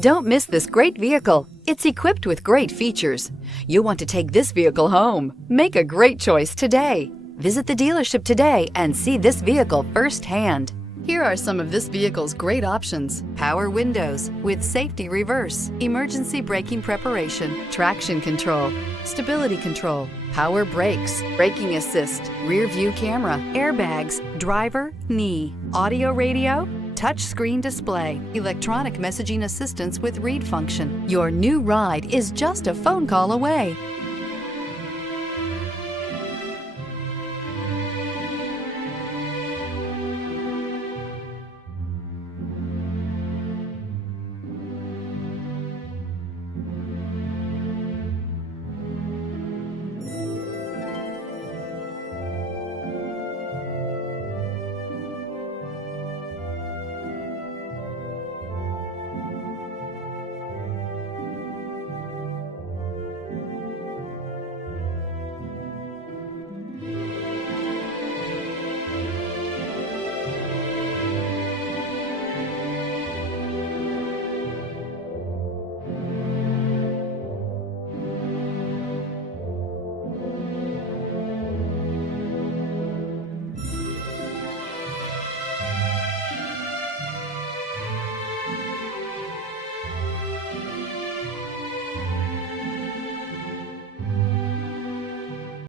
Don't miss this great vehicle. It's equipped with great features. You'll want to take this vehicle home. Make a great choice today. Visit the dealership today and see this vehicle firsthand. Here are some of this vehicle's great options: power windows with safety reverse, emergency braking preparation, traction control, stability control, power brakes, braking assist, rear view camera, airbags, driver, knee, audio radio, touch screen display, electronic messaging assistance with read function. Your new ride is just a phone call away.